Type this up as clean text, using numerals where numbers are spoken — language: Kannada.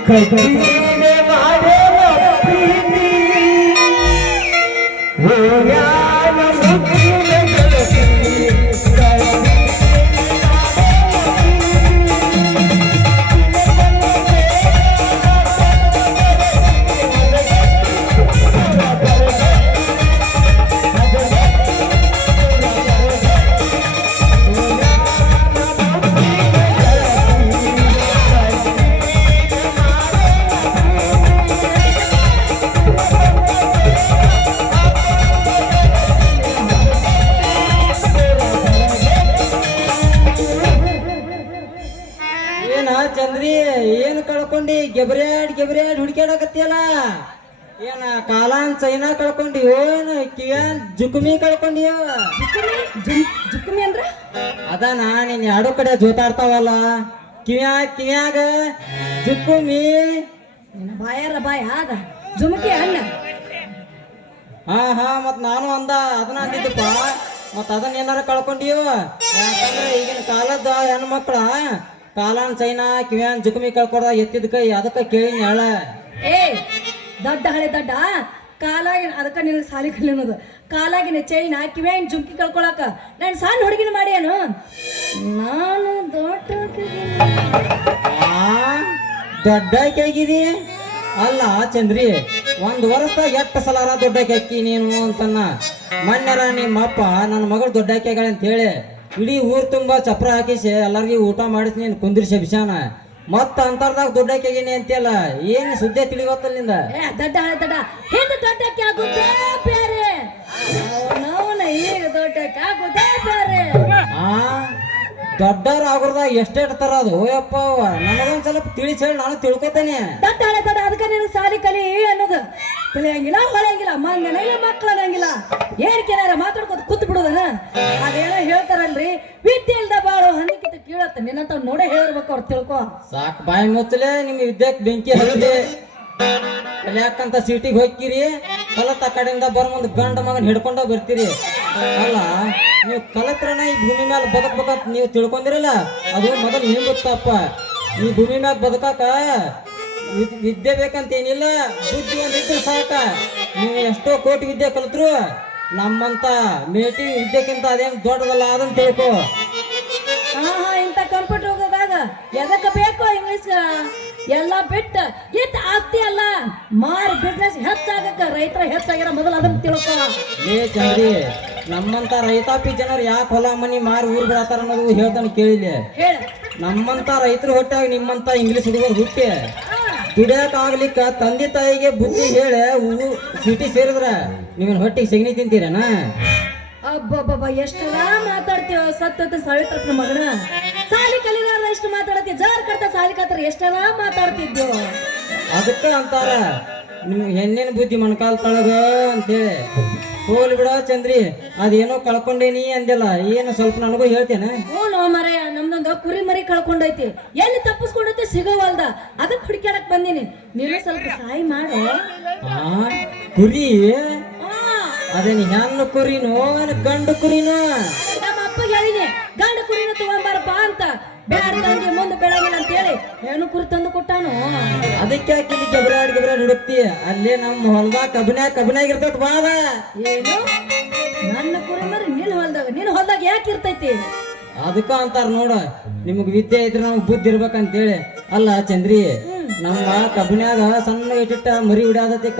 ಕಠಿಣೆ ಮಾಡುವ ಪ್ರೀತಿ ಓಯಾನ ಮುತ್ತಿನ ಗೆಳತಿ ಚಂದ್ರಿ ಏನು ಕಳ್ಕೊಂಡಿ ಗೆಬ್ರ್ಯಾಡ್ ಹುಡುಕ್ಯಾಡಕತ್ತಿಯಲ್ಲ ಏನ ಕಾಲಾನ್ ಚೈನಾ ಕಳ್ಕೊಂಡಿ ಏನು ಕಿವ್ಯಾನ್ ಜುಕುಮಿ ಕಳ್ಕೊಂಡಿಯ ಜುಕ್ಕುಮಿ ಅಂದ್ರ ಅದಾನ ನೀನ್ ಎರಡು ಕಡೆ ಜೋತಾಡ್ತಾವಲ್ಲ ಕಿವ್ಯಾಗ ಜುಕುಮಿ ಬಾಯಾರ ಬಾಯ ಅದ ಜುಮಕಿ ಅಣ್ಣ ಹಾ ಮತ್ ನಾನು ಅದನ್ನ ಅಂದಿದ್ದಪ್ಪ ಮತ್ ಅದನ್ನ ಏನಾರ ಕಳ್ಕೊಂಡಿಯೋ ಯಾಕಂದ್ರೆ ಈಗಿನ ಕಾಲದ ಹೆಣ್ಮಕ್ಳ ಕಾಲಾನ್ ಚೈನಾ ಕಿವ್ಯಾನ್ ಜುಕುಮಿ ಕಳ್ಕೊಡ ಎತ್ತಿದ ಕೈ ಅದಕ್ಕ ಕೇಳಿನ ಹೇಳ ಏ ದೊಡ್ಡ ಹಳೆ ದೊಡ್ಡ ಕಾಲಾಗಿನ ಅದಕ್ಕ ನಿನಗೆ ಸಾಲಿ ಕಲಿ ಅನ್ನೋದು ಕಾಲಾಗಿನ ಚೈನಾ ಕಿವ್ಯಾನ್ ಜುಮ್ಕಿ ಕಳ್ಕೊಳಕ ನಾನು ಸಣ್ಣ ಹುಡುಗಿನ ಮಾಡ್ಯಾನು ನಾನು ದೊಡ್ಡಾಕಿ ಆಗಿದಿ ಅಲ್ಲ ಚಂದ್ರಿ ಒಂದ್ ವರ್ಷದಾಗ ಎಷ್ಟು ಸಲಾರ ದೊಡ್ಡಾಕಿ ಅಕ್ಕಿ ನೀನು ಅಂತನ್ನ ಮೊನ್ನೆರ ನಿಮ್ಮಪ್ಪ ನನ್ನ ಮಗಳು ದೊಡ್ಡಾಕಿ ಆಗ್ಯಾಳ ಅಂತ ಹೇಳಿ ಇಡೀ ಊರ್ ತುಂಬಾ ಚಪ್ರ ಹಾಕಿಸಿ ಎಲ್ಲರಿಗೂ ಊಟ ಮಾಡಿಸಿ ನೀನು ಕುಂದ್ರಿಸಿ ಬಿಸಾನ ಮತ್ತ ಅಂತರ್ದಾಗ ದೊಡ್ಡಾಕಿ ಆಗೀನಿ ಅಂತೆಲ್ಲ ಏನ್ ಸುದ್ದಿ ತಿಳಿವತ್ತಲ್ಲಿಂದ ದೊಡ್ಡ ಹಳೆ ದೊಡ್ಡ ಹಿಂದೆ ದೊಡ್ಡಕ್ಕೆ ಆಗುದೇ ಬೇರೆ ಅವನವನ ಈಗ ದೊಡ್ಡಕ್ಕೆ ಆಗುದೇ ಬೇರೆ ದೊಡ್ಡವ್ರ ಆಗುರ್ದಾಗ ಎಷ್ಟೆಷ್ಟು ತರ ಅದು ಯಪ್ಪ ನನಗೊಂದ್ ಸ್ವಲ್ಪ ತಿಳಿಸಿ ಹೇಳಿ ನಾನು ತಿಳ್ಕೊತೇನೆ ದೊಡ್ಡ ಹಳೆ ದೊಡ್ಡ ಅದಕ್ಕೆ ನೀನು ಸಾಲಿ ಕಲಿ ಅನ್ನೋದು ತಿಳಿಯಂಗಿಲ್ಲ ಹೊಳೆಯಂಗಿಲ್ಲ ಮಂಗನಿಲ್ಲ ಮಕ್ಕಳನ್ನಂಗಿಲ್ಲ ಏನ್ಕೇನಾರ ಮಾತಾಡ್ಕೊತ ಕೂತ್ ಬಿಡೋದನ ಅದೇನೋ ಹೇಳ್ತಾರಲ್ರಿ ವಿದ್ಯೆ ಇಲ್ದ ಬಾಳು ಹಂದಿಕಿತ ಕೀಳತ್ತ ನಿನ್ನಂತ ನೋಡೇ ಹೇಳಿರ್ಬೇಕು ಅವ್ರು ತಿಳ್ಕೊ ಸಾಕು ಬಾಯಿ ಮುಚ್ಚಲೆ ನಿಮ್ಗೆ ವಿದ್ಯಾಕ್ ಬೆಂಕಿ ಹಚ್ಚಿದೆ ಕಲಿಯಾಕಂತ ಸೀಟಿಗೆ ಹೋಗ್ತೀರಿ ಕಲತ ಕಡೆಯಿಂದ ಬರೋ ಮುಂದೆ ಗಂಡ ಮಗನ್ ಹಿಡ್ಕೊಂಡ ಬರ್ತೀರಿ ಅಲ್ಲ ನೀವು ಕಲತ್ರನ ಈ ಭೂಮಿ ಮೇಲೆ ಬದುಕ್ಬೇಕಂತ ನೀವು ತಿಳ್ಕೊಂಡಿರಲ್ಲ ಅದು ಮೊದಲು ನಿಮ್ಗೆ ತಪ್ಪ ಈ ಭೂಮಿ ಮ್ಯಾಗ ಬದುಕಾಕ ವಿದ್ಯೆ ಬೇಕಂತ ಏನಿಲ್ಲ ಬುದ್ಧಿ ಒಂದಿದ್ರೆ ಸಾಕ ನೀವು ಎಷ್ಟೋ ಕೋಟಿ ವಿದ್ಯೆ ಕಲಿತ್ರು ನಮ್ಮಂತ ಮೇಟಿ ವಿದ್ಯೆಕ್ಕಿಂತ ಅದೇನು ದೊಡ್ಡದಲ್ಲ ಅದನ್ನ ತಿಳ್ಕೊ ಇಂಥ ಕಂಪ್ಯೂಟರ್ ಹೋಗೋದಾಗ ಎದಕ್ಕ ಬೇಕು ಇಂಗ್ಲಿಷ್ ಎಲ್ಲ ಬಿಟ್ಟ ಇಟ್ ಆಸ್ತಿ ಅಲ್ಲ ಮಾರ್ ಬಿಸ್ನೆಸ್ ಹೆಚ್ಚಾಗಕ್ಕ ರೈತರ ಹೆಚ್ಚಾಗ್ಯಾರ ಮೊದಲು ಅದನ್ನ ತಿಳ್ಕೊ ಚಂದ್ರಿ ನಮ್ಮಂತ ರೈತಾಪಿ ಜನರು ಯಾಕೆ ಹೊಲ ಮನಿ ಮಾರಿ ಊರ್ ಬಿಡತಾರ ಅನ್ನೋದು ಹೇಳ್ತಾನೆ ಕೇಳಿಲ್ಲ ನಮ್ಮಂತ ರೈತರು ಹೊಟ್ಟಾಗ ನಿಮ್ಮಂತ ಇಂಗ್ಲಿಷ್ ಹುಡುಗರು ಹುಟ್ಟಿ ದುಡಿಯಕ್ ಆಗ್ಲಿಕ್ಕ ತಂದೆ ತಾಯಿಗೆ ಬುದ್ಧಿ ಹೇಳಿ ಸಿಟಿ ಸೇರಿದ್ರ ನೀವನ್ ಹೊಟ್ಟಿಗೆ ಸಗಣಿ ತಿಂತೀರನ ಅಬ್ಬಬ್ಬ ಎಷ್ಟೆಲ್ಲ ಮಾತಾಡ್ತೀವ ಸತ್ತ ಸಾವಿತ್ರಪ್ಪನ ಮಗನ ಸಾಲಿ ಕಲಿದಾರ ಎಷ್ಟು ಮಾತಾಡತ್ತಿ ಜಾರ್ ಕಟ್ಟ ಸಾಲಿ ಕತ್ರ ಎಷ್ಟೆಲ್ಲ ಮಾತಾಡ್ತಿದ್ವು ಅದಕ್ಕ ಅಂತಾರ ನಿಮ್ ಹೆಣ್ಣಿನ ಬುದ್ಧಿ ಮಣ್ಕಾಲ್ ತಳಗ ಅಂತೇಳಿ ಹೋಗ್ಲಿ ಬಿಡ ಚಂದ್ರಿ ಅದೇನೋ ಕಳ್ಕೊಂಡೇನಿ ಅಂದಿಲ್ಲ ಏನು ಸ್ವಲ್ಪ ನನಗೂ ಹೇಳ್ತೇನೆ ನೋ ಮರೆಯ ನಮ್ದೊಂದು ಕುರಿ ಮರಿ ಕಳ್ಕೊಂಡೈತಿ ಎಲ್ಲಿ ತಪ್ಪಿಸ್ಕೊಂಡೈತಿ ಸಿಗೋವಲ್ದ ಅದಕ್ಕೆ ಹುಡುಕ್ಯಾಡಕ್ ಬಂದೀನಿ ನೀನು ಸ್ವಲ್ಪ ಸಹಾಯ ಮಾಡು ಕುರಿ ಅದೇನಿ ಹೆಣ್ಣು ಕುರಿನೋ ಗಂಡು ಕುರಿನೋ ನಮ್ಮ ಅಪ್ಪಗೆ ಹೇಳಿನಿ ಗಂಡು ಕುರಿನ ತಗೊಂಬಾರಪ್ಪ ಅಂತ ಬೇಡ ಮುಂದೆ ಬೆಳಗಿಲ್ಲ ಅಂತ ಹೇಳಿ ಹೆಣ್ಣು ಕುರಿ ತಂದು ಕೊಟ್ಟಾನು ಅದಕ್ಕೆ ಇಲ್ಲಿ ಗೆಬ್ರಾಡ್ ಹುಡುಕ್ತಿ ಅಲ್ಲೇ ನಮ್ಮ ಹೊಲದಾಗ ಕಬ್ಬಿನಾಗ ಇರ್ತೈತಿ ಬಾದ ಏನು ನನ್ನ ಕುರಿ ಮರಿ ನಿನ್ನ ಹೊಲದಾಗ ಯಾಕೆ ಇರ್ತೈತಿ ಅದಕ್ಕ ಅಂತಾರ ನೋಡ ನಿಮಗ್ ವಿದ್ಯೆ ಇದ್ರೆ ನಮಗ್ ಬುದ್ಧಿ ಇರ್ಬೇಕಂತೇಳಿ ಅಲ್ಲ ಚಂದ್ರಿ ನಮ್ಮ ಕಬ್ಬಿನ್ಯಾಗ ಸಣ್ಣ ಇಟ್ಟಿಟ್ಟ ಮರಿ ಹಿಡಿಯಾದತಿ